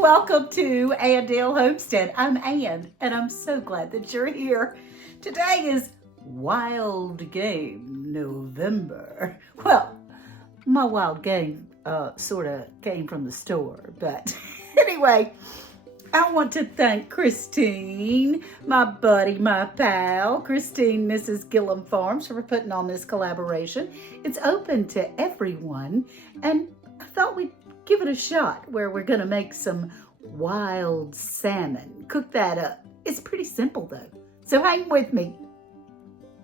Welcome to Andale Homestead. I'm Ann, and I'm so glad that you're here. Today is Wild Game November. Well, my wild game sort of came from the store, but anyway, I want to thank Christine, my buddy, my pal, Christine, Mrs.GilliamFarms, for putting on this collaboration. It's open to everyone, and I thought we'd give it a shot where we're gonna make some wild salmon. Cook that up. It's pretty simple though, so hang with me.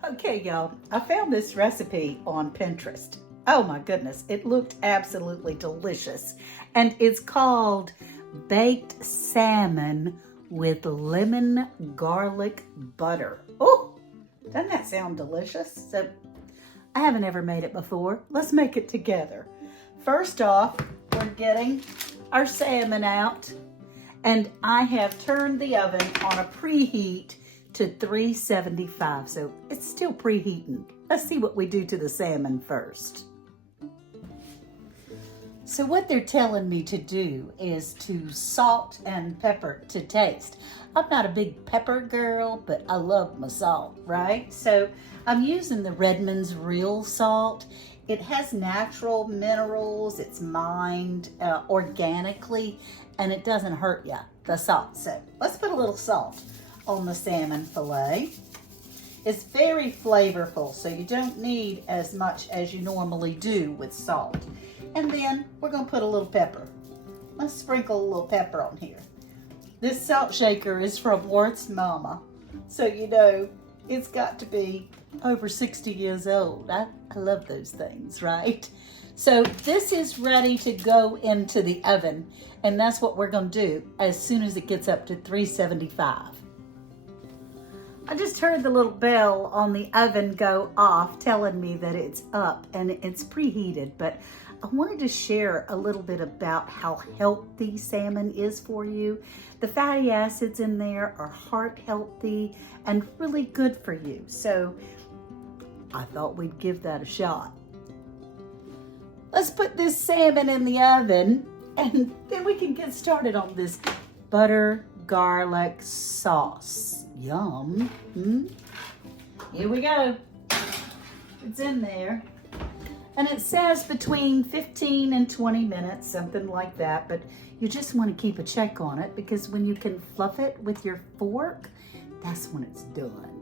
Okay, y'all, I found this recipe on Pinterest. Oh my goodness, it looked absolutely delicious. And it's called baked salmon with lemon garlic butter. Oh, doesn't that sound delicious? So I haven't ever made it before. Let's make it together. First off, we're getting our salmon out, and I have turned the oven on a preheat to 375, so it's still preheating. Let's see what we do to the salmon first. So what they're telling me to do is to salt and pepper to taste. I'm not a big pepper girl, but I love my salt, right? So I'm using the Redmond's Real Salt. It has natural minerals, it's mined organically, and it doesn't hurt you, the salt. So let's put a little salt on the salmon fillet. It's very flavorful, so you don't need as much as you normally do with salt. And then we're gonna put a little pepper. Let's sprinkle a little pepper on here. This salt shaker is from Worth's Mama, so you know it's got to be over 60 years old. I love those things, right? So this is ready to go into the oven, and that's what we're gonna do as soon as it gets up to 375. I just heard the little bell on the oven go off telling me that it's up and it's preheated, but I wanted to share a little bit about how healthy salmon is for you. The fatty acids in there are heart healthy and really good for you. So I thought we'd give that a shot. Let's put this salmon in the oven, and then we can get started on this butter garlic sauce. Yum. Here we go. It's in there. And it says between 15 and 20 minutes, something like that, but you just want to keep a check on it, because when you can fluff it with your fork, that's when it's done.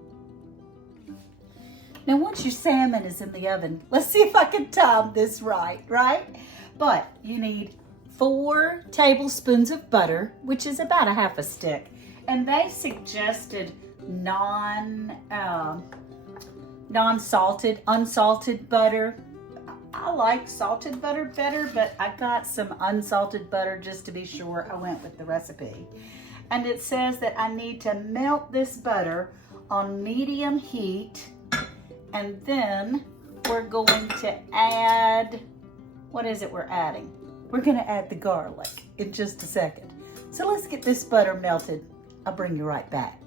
Now, once your salmon is in the oven, let's see if I can time this right? But you need 4 tablespoons of butter, which is about a half a stick. And they suggested non-salted, unsalted butter. I like salted butter better, but I got some unsalted butter just to be sure. I went with the recipe. And it says that I need to melt this butter on medium heat, and then we're going to add, what is it we're adding? We're gonna add the garlic in just a second. So let's get this butter melted. I'll bring you right back.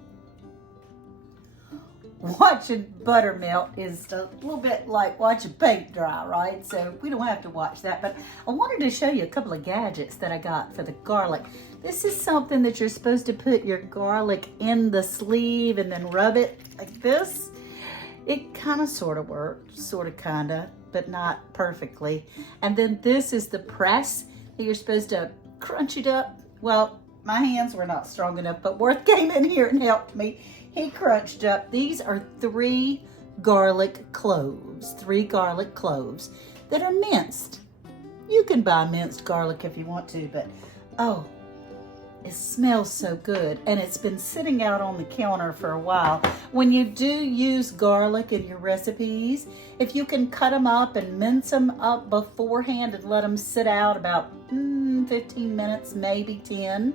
Watching butter melt is a little bit like watching paint dry, right? So we don't have to watch that, but I wanted to show you a couple of gadgets that I got for the garlic. This is something that you're supposed to put your garlic in the sleeve and then rub it like this. It kind of sort of worked, sort of kind of, but not perfectly. And then this is the press that you're supposed to crunch it up. Well, my hands were not strong enough, but Worth came in here and helped me. He crunched up. These are 3 garlic cloves that are minced. You can buy minced garlic if you want to, but oh, it smells so good. And it's been sitting out on the counter for a while. When you do use garlic in your recipes, if you can cut them up and mince them up beforehand and let them sit out about 15 minutes, maybe 10,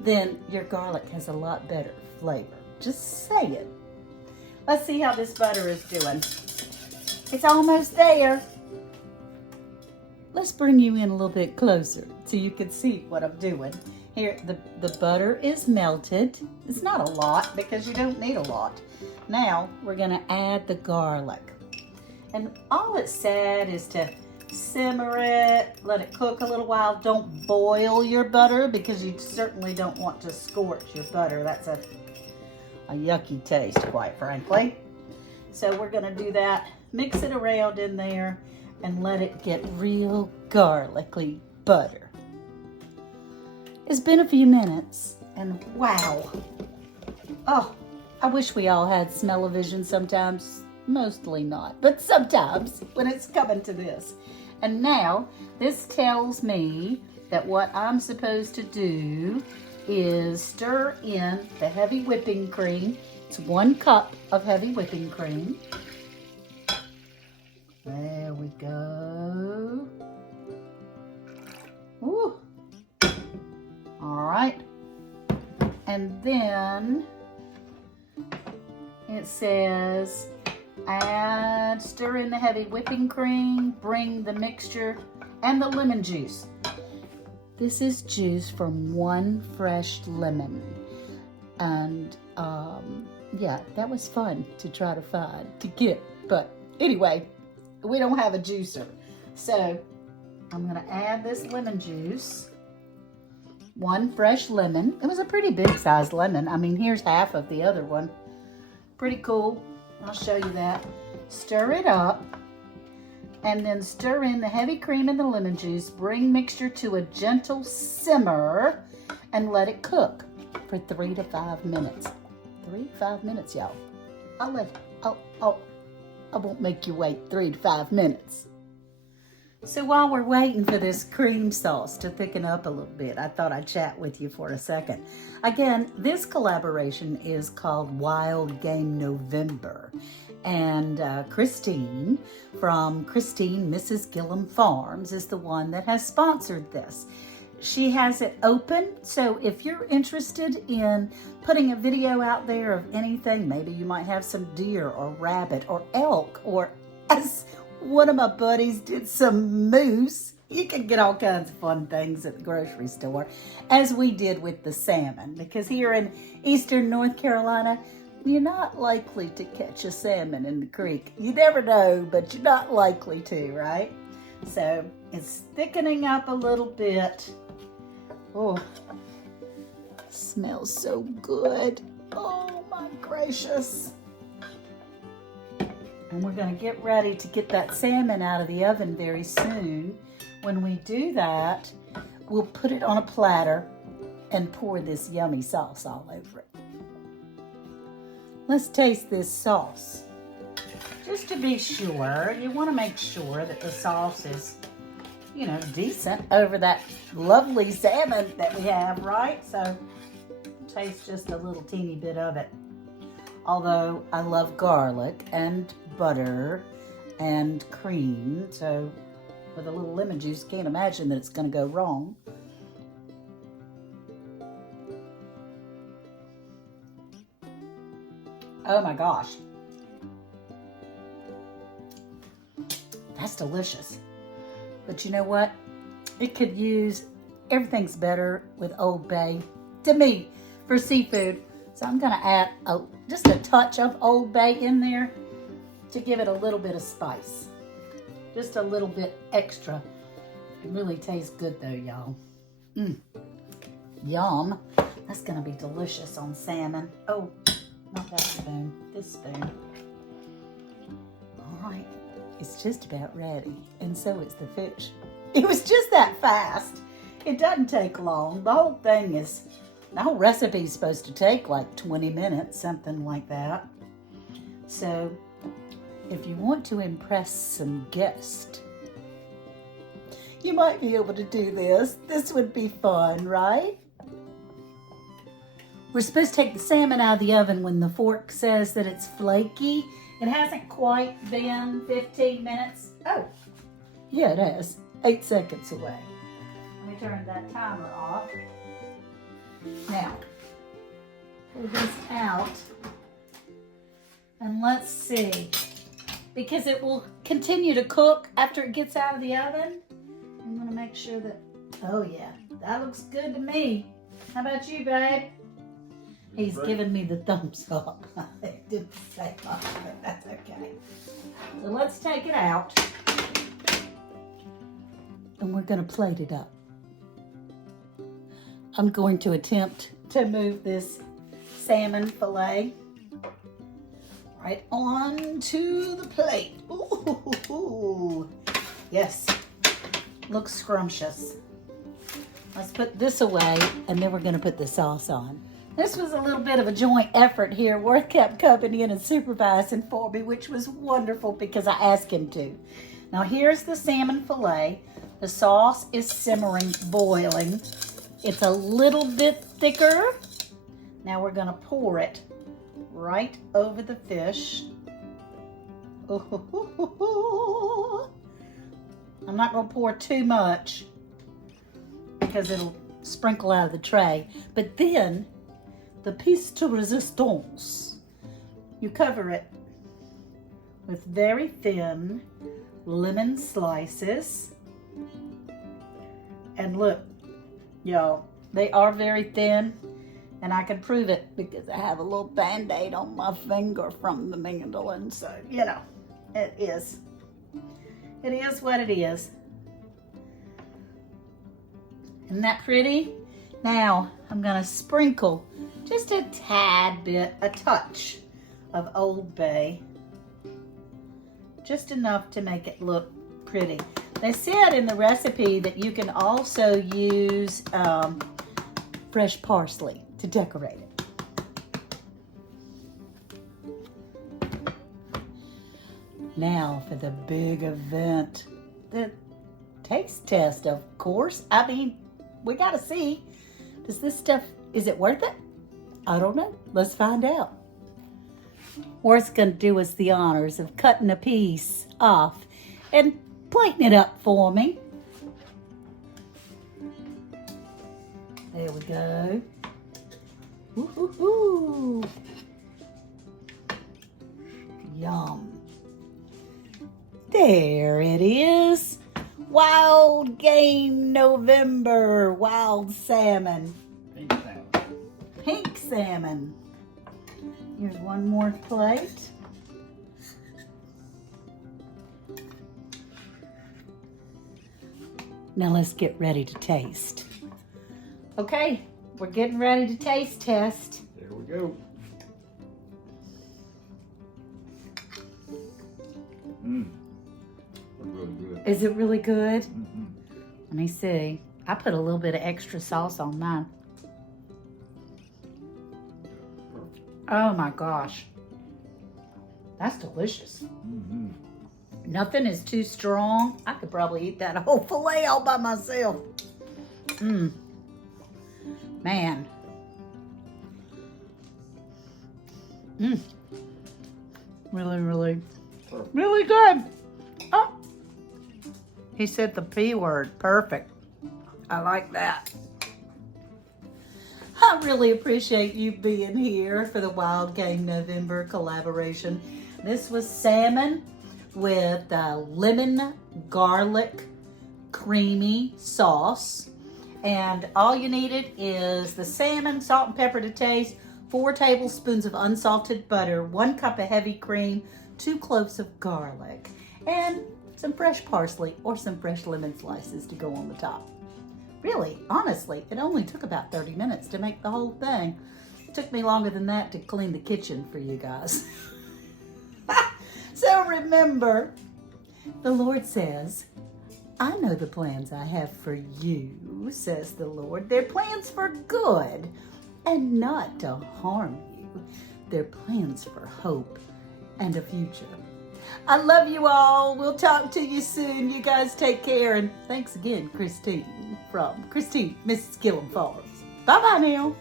then your garlic has a lot better flavor. Just say it. Let's see how this butter is doing. It's almost there. Let's bring you in a little bit closer so you can see what I'm doing. Here, the butter is melted. It's not a lot because you don't need a lot. Now we're gonna add the garlic. And all it said is to Simmer it, let it cook a little while. Don't boil your butter because you certainly don't want to scorch your butter. That's a yucky taste, quite frankly. So we're gonna do that. Mix it around in there and let it get real garlicky butter. It's been a few minutes and wow. Oh, I wish we all had smell-o-vision sometimes. Mostly not, but sometimes when it's coming to this. And now this tells me that what I'm supposed to do is stir in the heavy whipping cream. It's 1 cup of heavy whipping cream. There we go. Ooh. All right. And then it says stir in the heavy whipping cream, bring the mixture and the lemon juice. This is juice from 1 fresh lemon. And yeah, that was fun to try to get. But anyway, we don't have a juicer. So I'm gonna add this lemon juice. 1 fresh lemon. It was a pretty big sized lemon. I mean, here's half of the other one. Pretty cool. I'll show you that. Stir it up and then stir in the heavy cream and the lemon juice. Bring mixture to a gentle simmer and let it cook for 3 to 5 minutes. 3 to 5 minutes, y'all. I won't make you wait 3 to 5 minutes. So while we're waiting for this cream sauce to thicken up a little bit, I thought I'd chat with you for a second. Again, this collaboration is called Wild Game November. And Christine from Mrs.GilliamFarms is the one that has sponsored this. She has it open, so if you're interested in putting a video out there of anything, maybe you might have some deer or rabbit or elk, or as one of my buddies did, some moose. You can get all kinds of fun things at the grocery store, as we did with the salmon, because here in eastern North Carolina, you're not likely to catch a salmon in the creek. You never know, but you're not likely to, right? So it's thickening up a little bit. Oh, smells so good. Oh my gracious. And we're gonna get ready to get that salmon out of the oven very soon. When we do that, we'll put it on a platter and pour this yummy sauce all over it. Let's taste this sauce. Just to be sure, you want to make sure that the sauce is, you know, decent over that lovely salmon that we have, right? So taste just a little teeny bit of it. Although I love garlic and butter and cream, so with a little lemon juice, can't imagine that it's going to go wrong. Oh my gosh. That's delicious. But you know what? It could use, everything's better with Old Bay, to me, for seafood. So I'm gonna add just a touch of Old Bay in there to give it a little bit of spice. Just a little bit extra. It really tastes good though, y'all. Yum. That's gonna be delicious on salmon. Oh, not that spoon, this spoon. All right, it's just about ready. And so is the fish. It was just that fast. It doesn't take long. The whole recipe is supposed to take like 20 minutes, something like that. So if you want to impress some guests, you might be able to do this. This would be fun, right? We're supposed to take the salmon out of the oven when the fork says that it's flaky. It hasn't quite been 15 minutes. Oh, yeah, it has. 8 seconds away. Let me turn that timer off. Now, pull this out and let's see. Because it will continue to cook after it gets out of the oven. I'm gonna make sure that, oh yeah, that looks good to me. How about you, babe? He's giving me the thumbs up. It didn't say much, but that's okay. So let's take it out. and we're going to plate it up. I'm going to attempt to move this salmon fillet right onto the plate. Ooh, yes, looks scrumptious. Let's put this away, and then we're going to put the sauce on. This was a little bit of a joint effort here. Worth kept coming in and supervising for me, which was wonderful because I asked him to. Now here's the salmon fillet. The sauce is simmering, boiling. It's a little bit thicker. Now we're going to pour it right over the fish. I'm not going to pour too much because it'll sprinkle out of the tray. But then, the piece de resistance, you cover it with very thin lemon slices. And look, y'all, they are very thin. And I can prove it because I have a little Band-Aid on my finger from the mandolin. So, you know, it is. It is what it is. Isn't that pretty? Now, I'm going to sprinkle just a tad bit, a touch of Old Bay. Just enough to make it look pretty. They said in the recipe that you can also use fresh parsley to decorate it. Now for the big event, the taste test, of course. I mean, we gotta see, does this stuff, is it worth it? I don't know. Let's find out. Worth's gonna do us the honors of cutting a piece off and plating it up for me. There we go. Ooh. Yum. There it is. Wild game November. Wild salmon. Pink salmon. Pink salmon. Here's one more plate. Now let's get ready to taste. Okay, we're getting ready to taste test. There we go. Really good. Is it really good? Mm-hmm. Let me see. I put a little bit of extra sauce on mine. Oh my gosh. That's delicious. Mm-hmm. Nothing is too strong. I could probably eat that whole filet all by myself. Man. Really good. Oh. He said the P word. Perfect. I like that. I really appreciate you being here for the Wild Game November collaboration. This was salmon with lemon garlic creamy sauce. And all you needed is the salmon, salt and pepper to taste, 4 tablespoons of unsalted butter, 1 cup of heavy cream, 2 cloves of garlic, and some fresh parsley or some fresh lemon slices to go on the top. Really, honestly, it only took about 30 minutes to make the whole thing. It took me longer than that to clean the kitchen for you guys. So remember, the Lord says, I know the plans I have for you, says the Lord. They're plans for good and not to harm you. They're plans for hope and a future. I love you all. We'll talk to you soon. You guys take care. And thanks again, Christine, from Mrs.GilliamFarms. Bye-bye now.